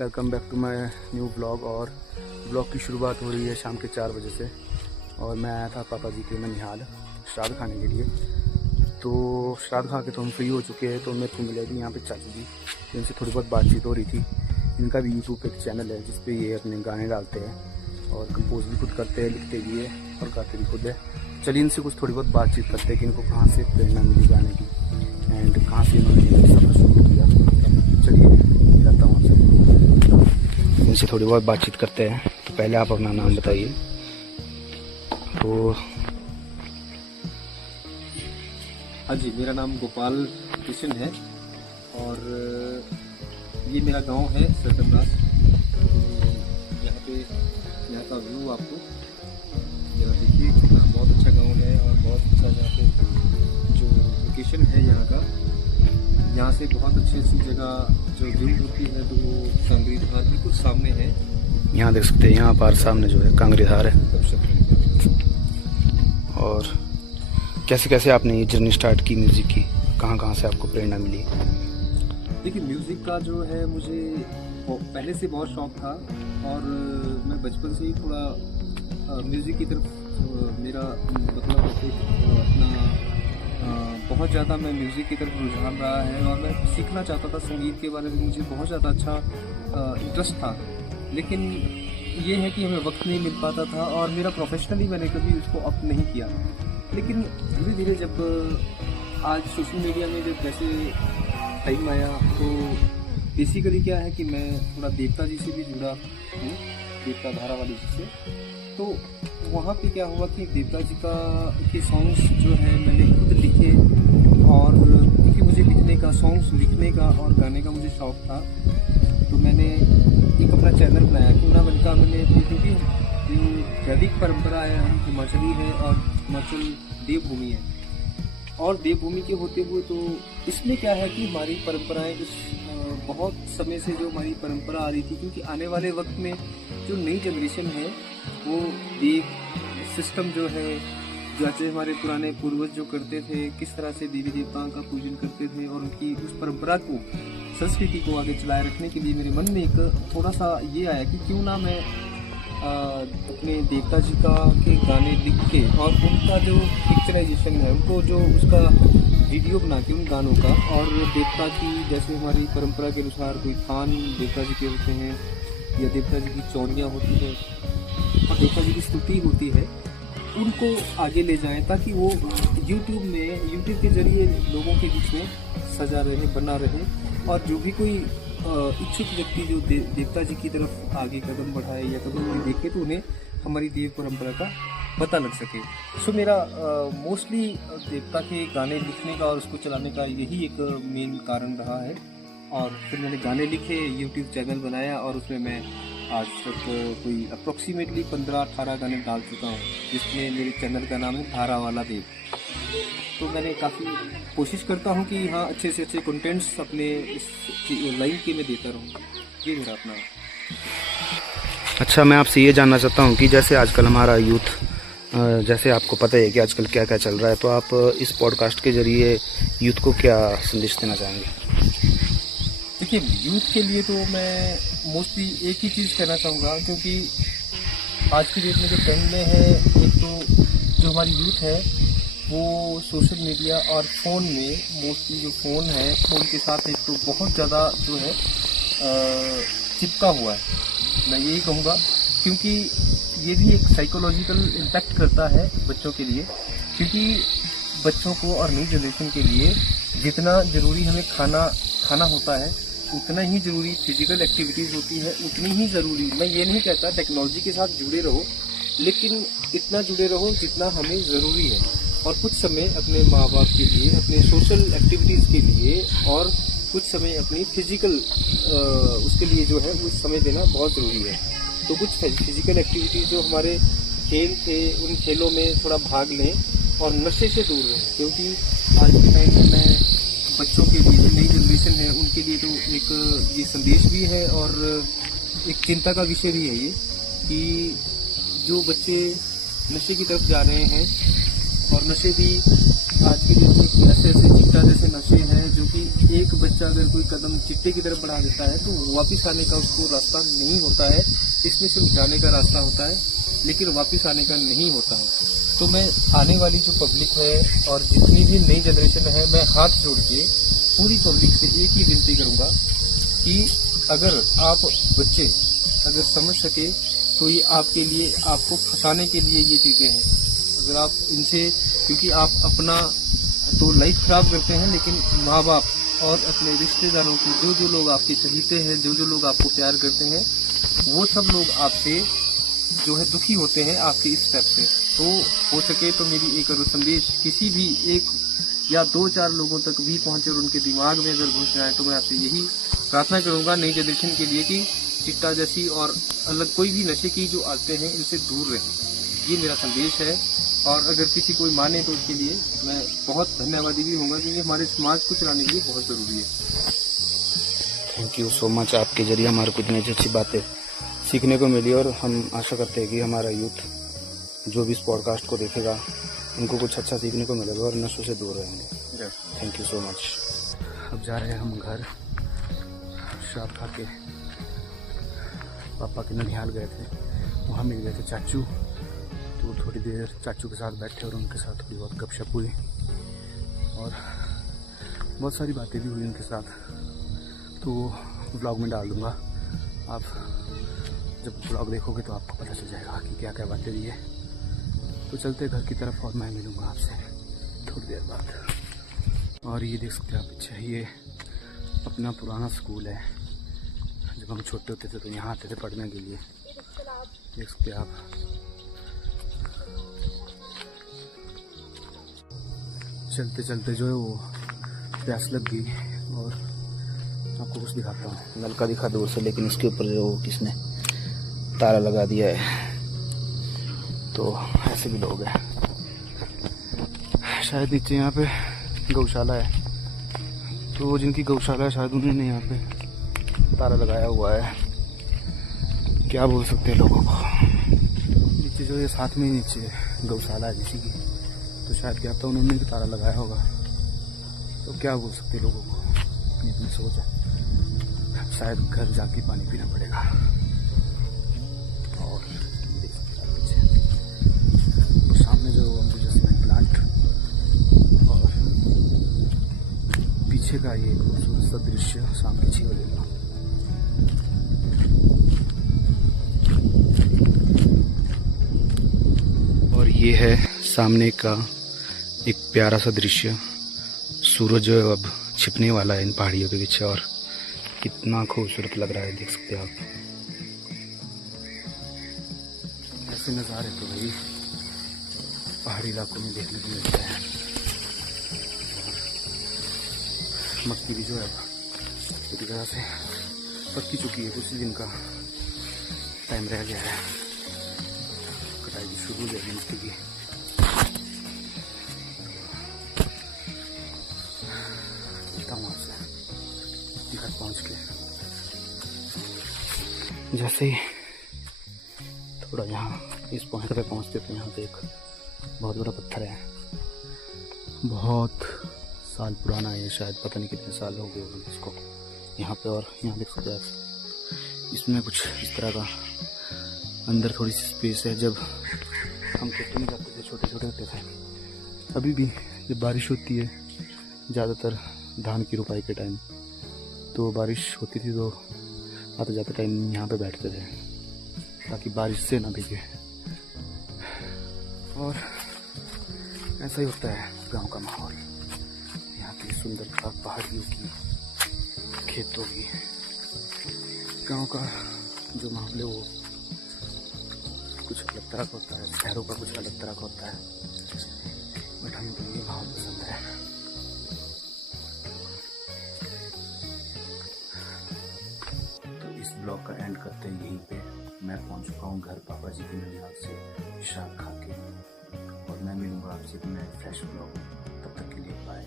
Welcome back to my new blog. और blog की शुरुआत हो रही है शाम के 4 बजे से। और मैं आया था पापा जी के ननिहाल श्राद्ध खाने के लिए। तो श्राद्ध खा के तो हम फ्री हो चुके हैं। तो मेरे को मिले भी यहाँ पे चाचू जी, तो इनसे थोड़ी बहुत बातचीत हो रही थी। इनका भी यूट्यूब पे एक चैनल है जिस पे ये अपने गाने डालते हैं और कंपोज भी खुद करते हैं, लिखते भी है और गाते भी खुद है। चलिए इनसे कुछ थोड़ी बहुत बातचीत करते हैं कि इनको कहाँ से प्रेरणा मिली गाने की एंड कहाँ से इन्होंने सफ़र शुरू किया। चलिए जाता हूँ आपसे, इनसे थोड़ी बहुत बातचीत करते हैं। तो पहले आप अपना नाम बताइए। तो हाँ जी, मेरा नाम गोपाल कृष्ण है और ये मेरा गांव है सरकमराज। तो यहाँ का व्यू आपको यहाँ देखिए, कितना बहुत अच्छा गांव है और बहुत अच्छा यहाँ पे जो लोकेशन है यहाँ का। यहाँ से बहुत अच्छी जगह जो व्यू होती है तो वो कांगड़ी धार बिल्कुल सामने है। यहाँ देख सकते हैं, यहाँ पर सामने जो है कांगड़ी धार है। और कैसे कैसे आपने ये जर्नी स्टार्ट की म्यूज़िक की, कहाँ कहाँ से आपको प्रेरणा मिली? देखिए, म्यूज़िक का जो है मुझे पहले से बहुत शौक था और मैं बचपन से ही थोड़ा म्यूज़िक की तरफ मेरा मतलब अपना बहुत ज़्यादा मैं म्यूज़िक की तरफ रुझान रहा है और मैं सीखना चाहता था। संगीत के बारे में मुझे बहुत ज़्यादा अच्छा इंटरेस्ट था, लेकिन ये है कि हमें वक्त नहीं मिल पाता था और मेरा प्रोफेशनली मैंने कभी उसको अप नहीं किया। लेकिन धीरे धीरे जब आज सोशल मीडिया में जब जैसे टाइम आया तो बेसिकली क्या है कि मैं थोड़ा देवता जी से भी जुड़ा हूँ, देवता धारा वाली जी से। तो वहाँ पे क्या हुआ कि देवता जी के सॉन्ग्स जो है मैंने खुद लिखे और क्योंकि मुझे लिखने का, सॉन्ग्स लिखने का और गाने का मुझे शौक था, तो मैंने एक अपना चैनल बनाया। क्यों ना बनता मैंने, क्योंकि जो वैदिक परंपरा है, हम हिमाचली हैं और हिमाचल देवभूमि है और देवभूमि के होते हुए तो इसमें क्या है कि हमारी परंपराएं बहुत समय से जो हमारी परंपरा आ रही थी, क्योंकि आने वाले वक्त में जो नई जनरेशन है वो देव सिस्टम जो है, जैसे हमारे पुराने पूर्वज जो करते थे, किस तरह से देवी देवताओं का पूजन करते थे और उनकी उस परंपरा को, संस्कृति को आगे चलाए रखने के लिए मेरे मन में एक थोड़ा सा ये आया कि क्यों ना मैं अपने देवता जी के गाने लिख के और उनका जो पिक्चराइजेशन है, उनको जो उसका वीडियो बना के उन गानों का, और देवता की जैसे हमारी परंपरा के अनुसार कोई थान देवता जी के होते हैं या देवता जी की चौड़ियाँ होती है और देवता जी की स्तुति होती है, उनको आगे ले जाएं ताकि वो यूट्यूब के जरिए लोगों के बीच में सजा रहे, बना रहे और जो भी कोई इच्छुक व्यक्ति जो देवता जी की तरफ आगे कदम बढ़ाए या कदम देखे तो उन्हें हमारी देव परंपरा का पता लग सके। सो मेरा मोस्टली देवता के गाने लिखने का और उसको चलाने का यही एक मेन कारण रहा है। और फिर मैंने गाने लिखे, यूट्यूब चैनल बनाया और उसमें मैं आज तक कोई अप्रोक्सीमेटली 15-18 गाने डाल चुका हूँ, जिसमें मेरे चैनल का नाम है धारा वाला देव। तो मैंने काफ़ी कोशिश करता हूँ कि हाँ, अच्छे से अच्छे कंटेंट्स अपने इस लाइन के में देता रहूँ। ये मेरा अपना। अच्छा, मैं आपसे ये जानना चाहता हूँ कि जैसे आजकल हमारा यूथ, जैसे आपको पता है कि आजकल क्या क्या चल रहा है, तो आप इस पॉडकास्ट के जरिए यूथ को क्या संदेश देना चाहेंगे? देखिए, यूथ के लिए तो मैं मोस्टली एक ही चीज़ कहना चाहूँगा, क्योंकि आज की डेट में जो ट्रेंड में है, एक तो जो हमारी यूथ है वो सोशल मीडिया और फ़ोन में, मोस्टली जो फ़ोन है, फ़ोन के साथ एक तो बहुत ज़्यादा जो है चिपका हुआ है, मैं यही कहूँगा। क्योंकि ये भी एक साइकोलॉजिकल इम्पैक्ट करता है बच्चों के लिए, क्योंकि बच्चों को और नई जनरेशन के लिए जितना ज़रूरी हमें खाना होता है, उतना ही ज़रूरी फिजिकल एक्टिविटीज़ होती है, उतनी ही ज़रूरी, मैं ये नहीं कहता टेक्नोलॉजी के साथ जुड़े रहो, लेकिन इतना जुड़े रहो जितना हमें ज़रूरी है। और कुछ समय अपने माँ बाप के लिए, अपने सोशल एक्टिविटीज़ के लिए और कुछ समय अपनी फिजिकल उसके लिए जो है वो समय देना बहुत ज़रूरी है। तो कुछ फिजिकल एक्टिविटीज़ जो हमारे खेल थे, उन खेलों में थोड़ा भाग लें और नशे से दूर रहें, क्योंकि आज के टाइम में मैं बच्चों के लिए, जो नई जनरेशन है उनके लिए तो एक ये संदेश भी है और एक चिंता का विषय भी है ये, कि जो बच्चे नशे की तरफ जा रहे हैं और नशे भी आज के डेट में ऐसे ऐसे चिट्टा जैसे नशे हैं जो कि एक बच्चा अगर कोई कदम चिट्टे की तरफ बढ़ा देता है तो वापस आने का उसको रास्ता नहीं होता है। इसमें सिर्फ जाने का रास्ता होता है, लेकिन वापस आने का नहीं होता है। तो मैं आने वाली जो पब्लिक है और जितनी भी नई जनरेशन है, मैं हाथ जोड़ के पूरी पब्लिक से एक ही विनती करूंगा कि अगर आप बच्चे अगर समझ सके तो ये आपके लिए, आपको फंसाने के लिए ये चीज़ें हैं। अगर आप इनसे, क्योंकि आप अपना तो लाइफ खराब करते हैं, लेकिन माँ बाप और अपने रिश्तेदारों की जो लोग आपके चहीते हैं, जो लोग आपको प्यार करते हैं, वो सब लोग आपसे जो है दुखी होते हैं आपके इस स्टेप से। तो हो सके तो मेरी एक और संदेश किसी भी एक या 2-4 लोगों तक भी पहुंचे और उनके दिमाग में अगर घुस जाए, तो मैं आपसे यही प्रार्थना करूंगा नई जनरेशन के लिए कि चिट्टा जैसी और अलग कोई भी नशे की जो आदतें हैं इनसे दूर रहें। ये मेरा संदेश है। और अगर किसी कोई माने तो उसके लिए मैं बहुत धन्यवादी भी होऊंगा, क्योंकि हमारे समाज को चलाने के लिए बहुत ज़रूरी है। Thank you so much. आपके जरिए हमारे कुछ नई अच्छी बातें सीखने को मिली और हम आशा करते हैं कि हमारा यूथ जो भी इस पॉडकास्ट को देखेगा उनको कुछ अच्छा सीखने को मिलेगा और नशों से दूर रहेंगे। Thank you so much. अब जा रहे हैं हम घर। श्राद्ध खा के पापा के ननिहाल गए थे, वहाँ मिल गए थे चाचू, तो थोड़ी देर चाचू के साथ बैठे और उनके साथ थोड़ी बहुत गपशप हुई और बहुत सारी बातें भी हुई उनके साथ, तो व्लॉग में डाल दूँगा। आप जब व्लॉग देखोगे तो आपको पता चल जाएगा कि क्या क्या बातें हुई है। तो चलते घर की तरफ और मैं मिलूँगा आपसे थोड़ी देर बाद। और ये देख सकते हैं आप पीछे, ये अपना पुराना स्कूल है। जब हम छोटे होते थे तो यहाँ आते थे पढ़ने के लिए। देख सकते हैं आप, चलते चलते जो है वो प्यास लग गई और आपको कुछ दिखाता हूँ। नलका दिखा दूर से, लेकिन इसके ऊपर जो किसने ताला लगा दिया है, तो ऐसे भी लोग हैं। शायद नीचे यहाँ पे गौशाला है, तो जिनकी गौशाला है शायद उन्होंने यहाँ पे ताला लगाया हुआ है। क्या बोल सकते हैं लोगों को। नीचे जो है साथ में ही नीचे गौशाला है किसी की, तो शायद क्या पता उन्होंने भी ताला लगाया होगा। तो क्या बोल सकते हैं लोगों को, अपनी सोच है। शायद घर जाके पानी पीना पड़ेगा। और देख सकते हैं पीछे तो सामने जो अंबुजा सीमेंट प्लांट और पीछे का ये खूबसूरत सा दृश्य शाम के 6 बजे का। और ये है सामने का एक प्यारा सा दृश्य। सूरज जो है अब छिपने वाला है इन पहाड़ियों के पीछे और कितना खूबसूरत लग रहा है, देख सकते हैं आप। ऐसे नज़ारे तो भाई पहाड़ी इलाकों में देखने को मिलते हैं। मक्की भी जो है पूरी तरह से पक चुकी है, कुछ दिन का टाइम रह गया है, कटाई भी शुरू हो जाएगी मक्की की। घर पहुंच के जैसे ही थोड़ा यहाँ इस पॉइंट पे पहुंचते तो यहाँ पे एक बहुत बड़ा पत्थर है, बहुत साल पुराना है, शायद पता नहीं कितने साल हो गए होंगे इसको यहाँ पे। और यहाँ देख सकते हैं इसमें कुछ इस तरह का अंदर थोड़ी सी स्पेस है। जब हम खेतों में जाते थे, छोटे छोटे होते थे, अभी भी जब बारिश होती है ज़्यादातर धान की रुपाई के टाइम, तो बारिश होती थी तो आते जाते टाइम यहाँ पे बैठते थे ताकि बारिश से ना भीगे। और ऐसा ही होता है गांव का माहौल, यहाँ की सुंदरता, पहाड़ियों की, खेतों की। गांव का जो माहौल है वो कुछ अलग तरह का होता है, शहरों का कुछ अलग तरह का होता है, बट हमें ये माहौल पसंद है। ब्लॉग का एंड करते हैं यहीं पे। मैं पहुंच चुका हूं घर पापा जी के ननिहाल से श्राद्ध खा के, और मैं मिलूंगा आपसे नए फ्रेश ब्लॉग। तब तक के लिए बाय।